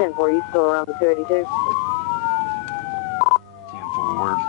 10-4, you still around the 282? 10-4.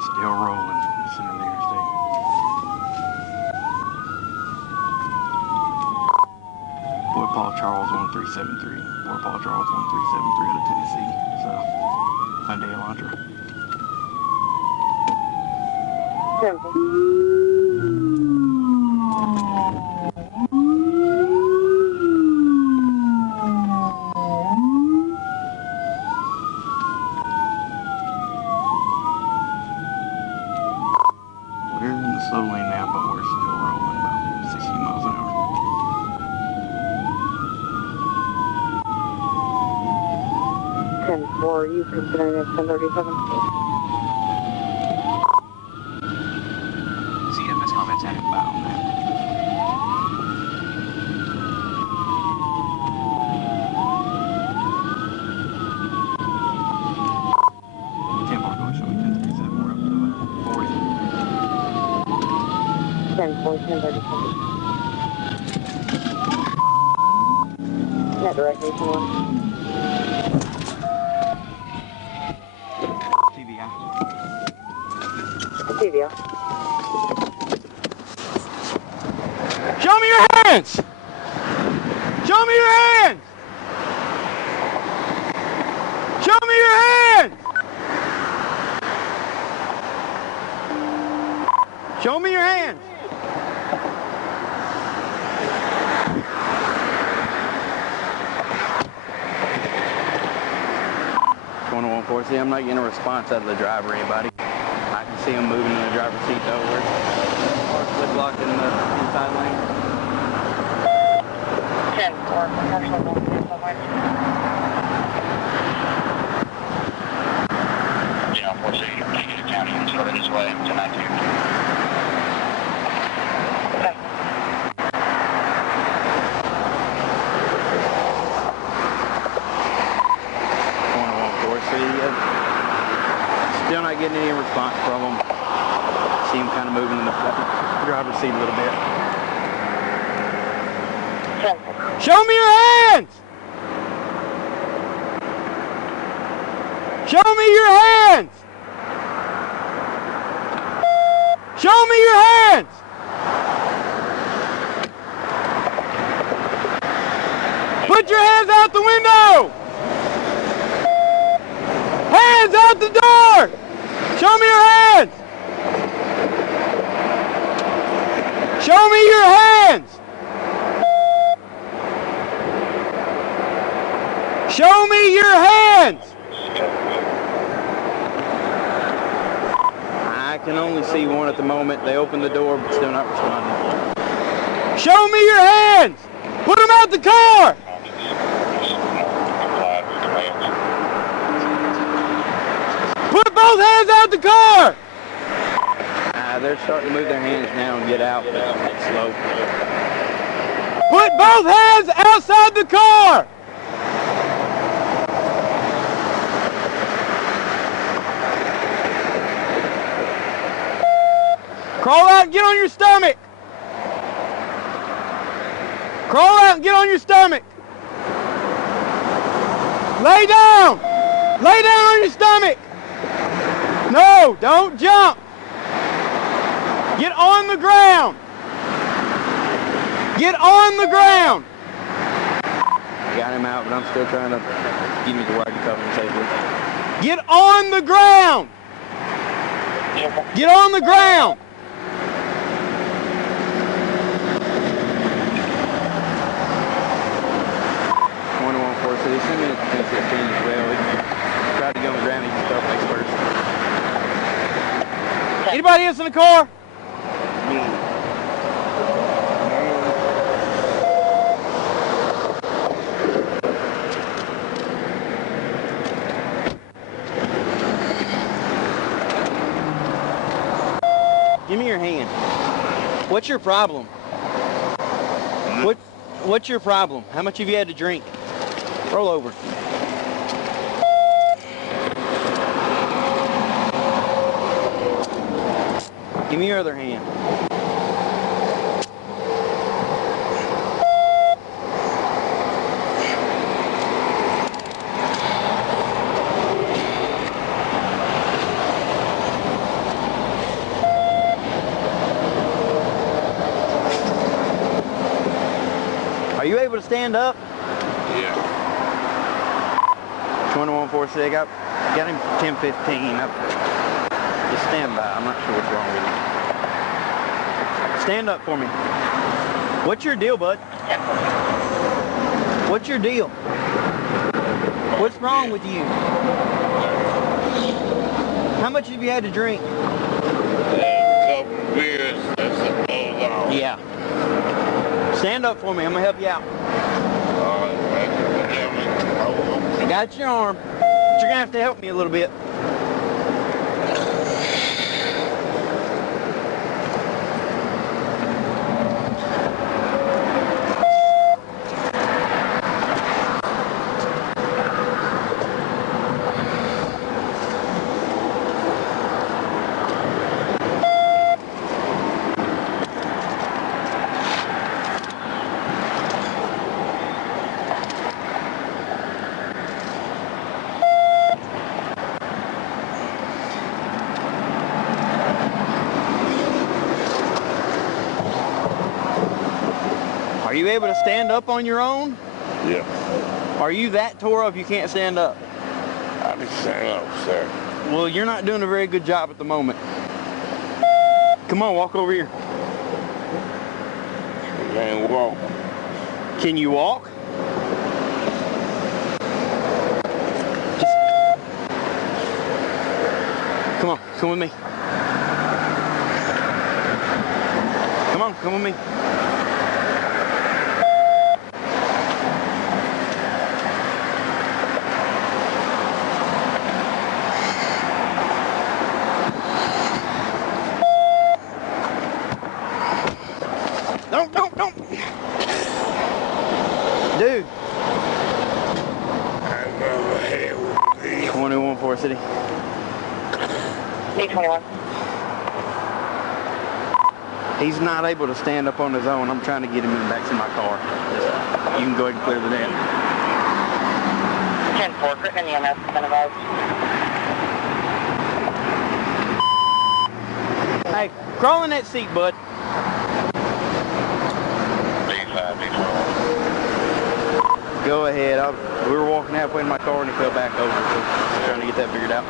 Still rolling. Center of the interstate. Boy Paul Charles 1373. Boy Paul Charles 1373 out of Tennessee. So, Hyundai Elantra. 10-4. We're in the slow lane now, but we're still rolling about 60 miles an hour. You considering it 1037? CFS comments at about on that. Tempo going showing 1037. We're up to 40. 10-4, 1037. Net directly to one. TVI. Show me your hands! Show me your hands! Show me your hands! Show me your hands! Going to 1-4. See, I'm not getting a response out of the driver or anybody. I can see him moving in the driver's seat though. We're click locked in the inside lane. 10-4, commercial Yeah, 4C, taking account units over this way, 1019. Okay. Going to 1-4. See, still not getting any response from him. See him kind of moving in the driver's seat a little bit. 10-4. Show me your hands! Show me your hands! Show me your hands! Put your hands out the window! Hands out the door! Show me your hands! Show me your hands! Show me your hands! I can only see one at the moment. They opened the door, but still not responding. Show me your hands! Put them out the car! Put both hands out the car! They're starting to move their hands now and get out, but it's slow. Put both hands outside the car! Crawl out and get on your stomach! Crawl out and get on your stomach! Lay down! Lay down on your stomach! No, don't jump! Get on the ground! Get on the ground! Got him out, but I'm still trying to get me to where I can cover him safely. Get on the ground! Get on the ground! City, send me to 1016 as well. He tried to go on the ground, he just fell face first. Anybody else in the car? Give me your hand. What's your problem? What's your problem? How much have you had to drink? Roll over. Give me your other hand. Are you able to stand up? Yeah. 2146, I got him 1015. Just stand by. I'm not sure what's wrong with you. Stand up for me. What's your deal, bud? What's your deal? What's wrong with you? How much have you had to drink? A couple beers, that's a blow. Yeah. Stand up for me. I'm gonna help you out. I got your arm, but you're gonna have to help me a little bit. Are you able to stand up on your own? Yeah. Are you that tore up you can't stand up? I can stand up, sir. Well, you're not doing a very good job at the moment. Come on, walk over here. You can't walk. Can you walk? Come on, come with me. Come on, come with me. Don't. Dude. 21-4 City. 821. He's not able to stand up on his own. I'm trying to get him in the back of my car. You can go ahead and clear the net. 10-4, Griffin EMS, incentivized. Hey, crawl in that seat, bud. Go ahead. We were walking halfway in my car and he fell back over, so I'm trying to get that figured out.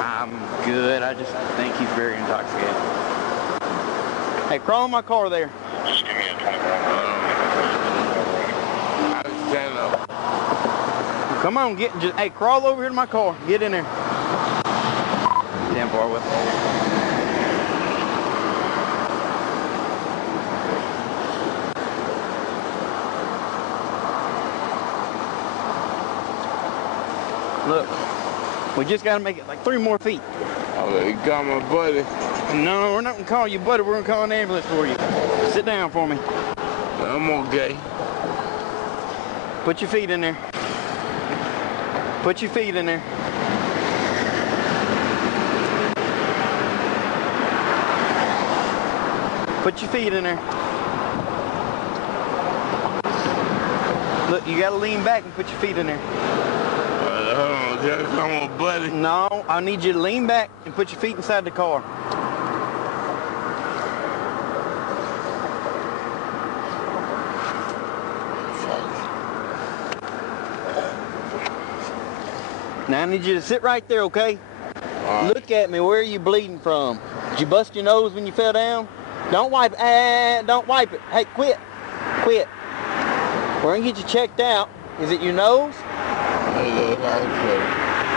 I'm good. I just think he's very intoxicated. Hey, crawl in my car there. Just give me a 24. I can stand up. Come on, hey, crawl over here to my car. Get in there. Stand far with. Look, we just got to make it like 3 more feet. Oh, you got my buddy. No, we're not going to call you buddy. We're going to call an ambulance for you. Sit down for me. I'm okay. Put your feet in there. Put your feet in there. Put your feet in there. Look, you got to lean back and put your feet in there. Come on, buddy. No, I need you to lean back and put your feet inside the car. Now I need you to sit right there, okay? Right. Look at me. Where are you bleeding from? Did you bust your nose when you fell down? Don't wipe it. Don't wipe it. Hey, quit. Quit. We're going to get you checked out. Is it your nose?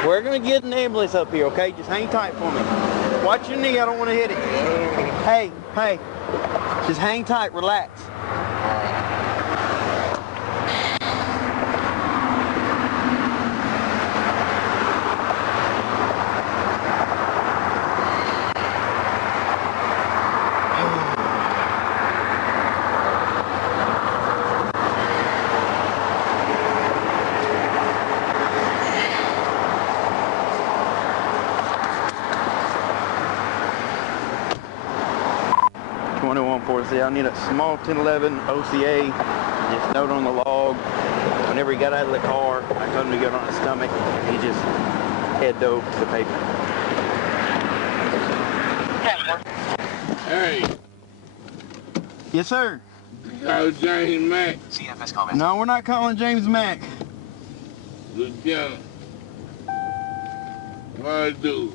We're going to get an ambulance up here, okay? Just hang tight for me. Watch your knee. I don't want to hit it. Hey. Just hang tight. Relax. I need a small 1011 OCA. Just note on the log. Whenever he got out of the car, I told him to get on his stomach. He just head dove to the pavement. 10-4. Hey, Yes, sir. call James Mack. CFS call back. No, we're not calling James Mack. Lieutenant. What I do?